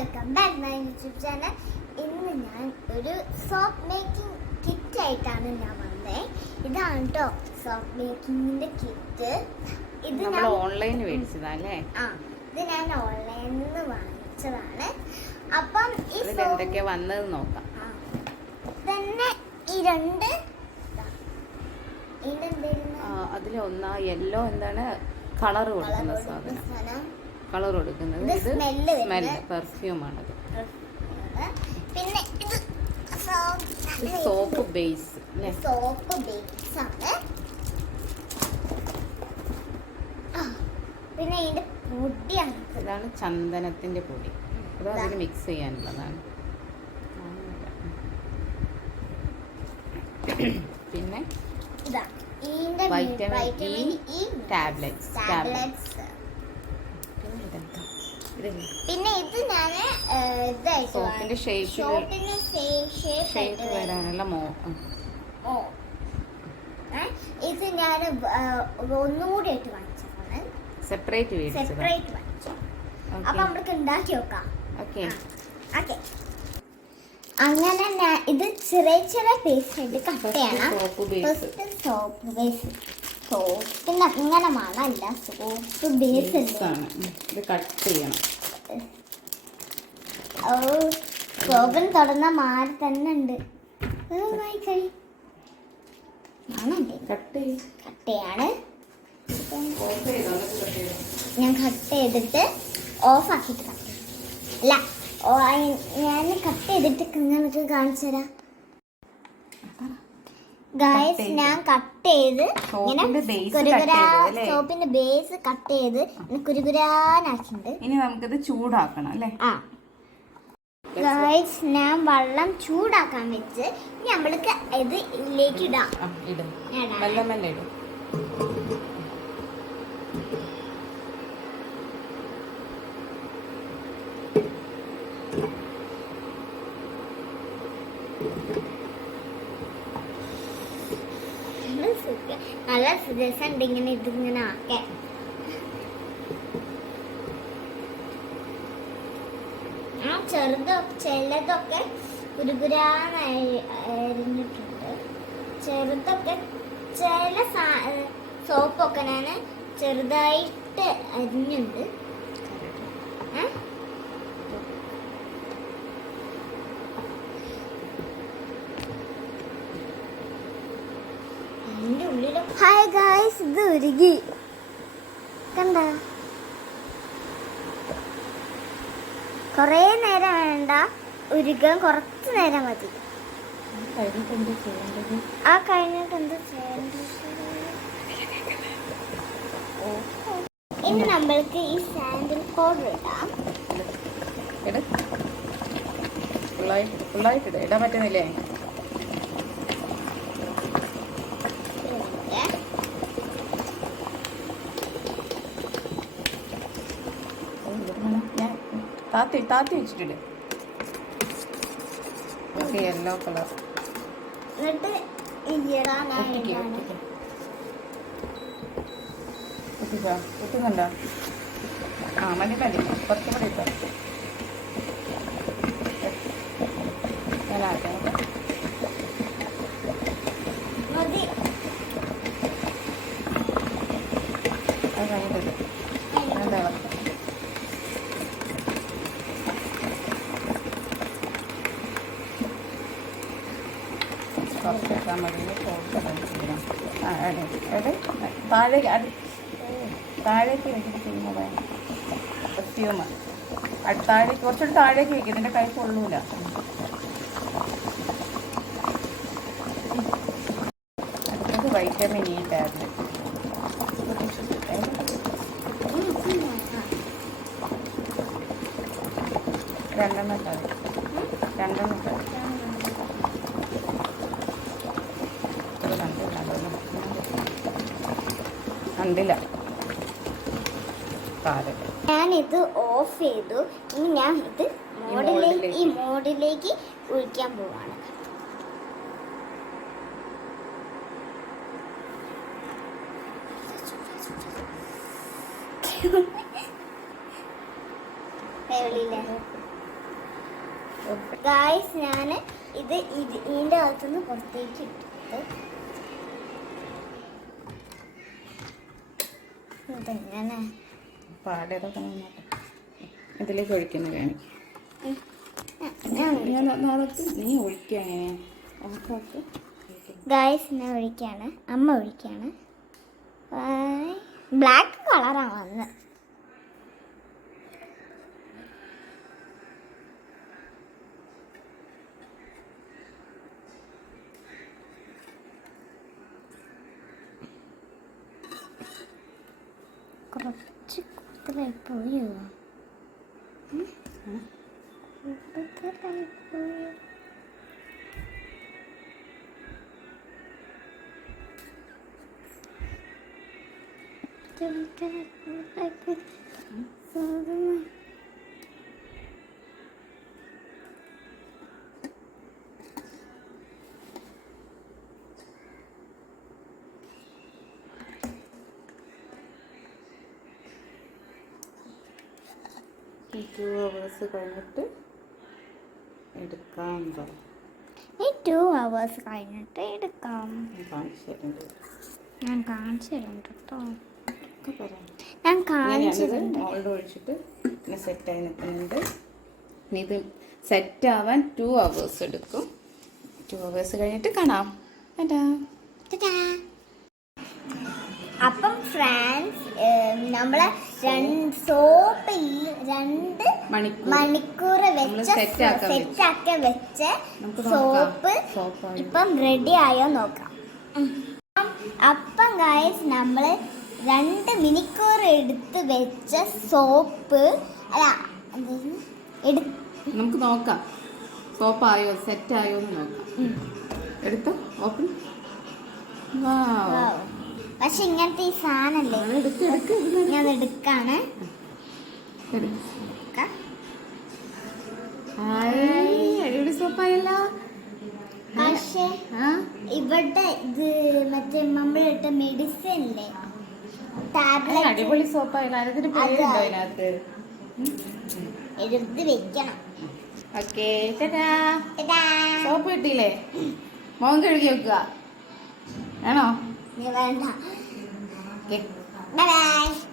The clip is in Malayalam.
Welcome back. My YouTube channel. ഇന്ന് ഞാൻ ഒരു സോപ്പ് മേക്കിംഗ് കിറ്റ് ആയിട്ടാണ് ഞാൻ വന്നത് ഇതാണ് കേട്ടോ സോപ്പ് മേക്കിങ്ങിന്റെ കിറ്റ് ഇത് ഞാൻ ഓൺലൈനിൽ ആ ഇത് ഞാൻ ഓൺലൈനിൽ നിന്ന് വാങ്ങിച്ചതാണ്. അപ്പം എന്തൊക്കെയാ വന്നത് നോക്കാം. തന്നെ ഈ രണ്ട് അതിലൊന്നാ യെല്ലോ എന്താണ്? കളർ കൊടുക്കുന്ന സാധനം. കളർ കൊടുക്കുന്നത് ഇത് സ്മെല്ല് smell സ്മെൽ വരുന്നത്. പെർഫ്യൂം ആണത് പിന്നെ ഇത് സോപ്പ് ബേസ് സോപ്പ് ബേസ് ആണ്. പിന്നെ ഇതിന്റെ പൊടിയാണ് ഇത്. ഇതാണ് ചന്ദനത്തിന്റെ പൊടി. അത് അതിന് മിക്സ് ചെയ്യാനുള്ളതാണ്. പിന്നെ വൈറ്റമിൻ ഇ ടാബ്ലറ്റ്സ് ടാബ്ലറ്റ്സ് ഇതെന്താ? പിന്നെ ഇത് ഞാൻ ഇതായിട്ട് സോപ്പിന്റെ ഷേപ്പ് വരാനുള്ള മോ ഇത് ഞാൻ ഒന്നുകൂടി ആയിട്ട് വാങ്ങിച്ചതാണ്. സെപ്പറേറ്റ് സെപ്പറേറ്റ് വാങ്ങിച്ചു. അപ്പൊ നമ്മൾക്ക് ഉണ്ടാക്കി നോക്കാം. Okay okay. അങ്ങനെ ഇത് ചെറിയ ചെറിയ പേസ്റ്റ് ആയിട്ട് കട്ട് ചെയ്യണം സോപ്പ് ബേസ് സോപ്പിന് അങ്ങനെ മണമല്ല സോപ്പ് ബേസ് ആണ്. ഇത് കട്ട് ചെയ്യണം. ഓ സോപ്പിന് തുടർന്ന മാറി തന്നെ ഉണ്ട്. കഴി. മണല്ലേ കട്ട് ചെയ്യും. കട്ട് ചെയ്യാണ്. ഞാൻ കട്ട് ചെയ്തിട്ട് ഓഫ് ആക്കിയിട്ട് കട്ട് അല്ല ഞാൻ കട്ട് ചെയ്തിട്ട് നിങ്ങൾക്ക് കാണിച്ചു തരാം ഗായസ് ഞാൻ കട്ട് ചെയ്ത് ഇങ്ങനെ സോപ്പിന്റെ ബേസ് കട്ട് ചെയ്ത് കുരുകുരാനാക്കിണ്ട് ഇനി നമുക്കിത് ചൂടാക്കണം അല്ലേ? ആ. ഗായ്സ് ഞാൻ വെള്ളം ചൂടാക്കാൻ വെച്ച് ഇനി നമ്മൾക്ക് ഇത് ഇതിലേക്ക് ഇടും. ഇടാം. മെല്ലെ മെല്ലെ ഇടും. രസമുണ്ട് ഇങ്ങനെ ഇതിങ്ങനെ ആക്കാൻ ആ ചെറുതൊക്കെ ചിലതൊക്കെ അരിഞ്ഞിട്ടുണ്ട് ചെറുതൊക്കെ ചില സോപ്പൊക്കെ ഞാൻ ചെറുതായിട്ട് അരിഞ്ഞുണ്ട് ഏ? അതിന്റെ ഉള്ളിൽ ഹായ് ഗായ്സ് ഇത് ഉരുകി കണ്ട? കൊറേ നേരം വേണ്ട. ഉരുകാൻ കുറച്ച് നേരം മതി. ആ കഴിഞ്ഞിട്ട് എന്താ ചെയ്യേണ്ടത്? ഇനി നമ്മൾക്ക് ഈ സാൻഡിൽ പൗഡർ ഇട്. ഇടാൻ പറ്റുന്നില്ലേ ഇതിന്റെ ഓ, ഇവിടെ വേണം. ഞാൻ താത്തി താത്തി വെച്ചിട്ടില്ല? ഓക്കെ യെല്ലോ കളർ ഒട്ടിക്ക് ഇടാനായിട്ടാണ് ഒട്ടിക്ക്. ഒട്ടിക്കോ? ഒട്ടുന്നുണ്ടോ? ആ മതി മതി. കുറച്ചും കൂടി ഇട്ടോ ഞാൻ ആക്കാം മതി അത് കഴിഞ്ഞിട്ട് എന്താ താഴേക്ക് കുറച്ചുകൂടി താഴേക്ക് വെക്കും ഇതിന്റെ കൈ കൊള്ളൂല വൈറ്റമിൻ ഇ ടാബ്ലറ്റ് രണ്ടെണ്ണം തരും രണ്ടെണ്ണം തരും ഇത് കണ്ടില്ല അതൊന്നും കണ്ടില്ല. ഞാനിത് ഓഫ് ചെയ്തു. ഇനി ഞാൻ ഇത് മോഡിലേക്ക്. ഈ മോഡിലേക്ക് ഒഴിക്കാൻ പോവാണ്. ഗായ്സ് ഞാൻ ഇത് ഇത് ഇതിന്റെ അകത്തുനിന്ന് പുറത്തേക്ക് ഇട്ടിട്ട് നോക്കട്ടെ ഇതിലേക്ക് ഒഴിക്കുന്ന വേണം നീ ഒഴിക്കുക ഞാൻ ഒഴിക്കാണ്. അമ്മ ഒഴിക്കാണ്. ബ്ലാക്ക് കളറാണ് വന്നത്. കുറച്ച് കൂടുതലായി പോയോ? ഉം? കൂടുതലായി പോയോ? ടു അവേഴ്സ് കഴിഞ്ഞിട്ട് എടുക്കാം ഈ ടു അവേഴ്സ് കഴിഞ്ഞിട്ട് എടുക്കാം. കാണിച്ചു തരുന്നുണ്ട് ഞാൻ കാണിച്ചു തരുന്നുണ്ട് കേട്ടോ ഞാൻ കാണിച്ചു ഞാനിത് തരുന്നുണ്ട് മോൾഡ് ഒഴിച്ചിട്ട് പിന്നെ സെറ്റായി നിൽക്കുന്നുണ്ട് ഇനി ഇത് സെറ്റ് ആവാൻ ടു അവേഴ്സ് എടുക്കും. ടു അവേഴ്സ് കഴിഞ്ഞിട്ട് കാണാം. അപ്പം ഫ്രാൻസ് നമ്മളെ രണ്ട് മണിക്കൂർ വെച്ച് നമ്മൾ വെച്ച. സോപ്പ്. ഇപ്പം റെഡി ആയോ നോക്കാം. അപ്പം ഗായസ് നമ്മൾ രണ്ട് മണിക്കൂർ എടുത്ത് വെച്ച സോപ്പ് അല്ല നമുക്ക് നോക്കാം സോപ്പ് ആയോ സെറ്റ് ആയോ എന്ന് നോക്കാം. എടുത്തോ ഓപ്പൺ. പക്ഷെ ഇങ്ങനത്തെ ഈ സാധനല്ലേ? ഞാൻ എടുക്കാണ്. അടിപൊളി സോപ്പായല്ലോ. പക്ഷെ ഇവിടെ ഇത് മറ്റേ നമ്മളിട്ട മെഡിസിൻ അല്ലേ അടിപൊളി സോപ്പായല്ലോ അതിന് പേരുണ്ടോ അതിനകത്ത്? എടുത്ത് വെക്കണം. ഓക്കെ. സോപ്പ് കിട്ടിയില്ലേ? മോൻ കഴുകി വെക്കുക. ഇനി വേണ്ട ഓക്കെ ബൈ ബൈ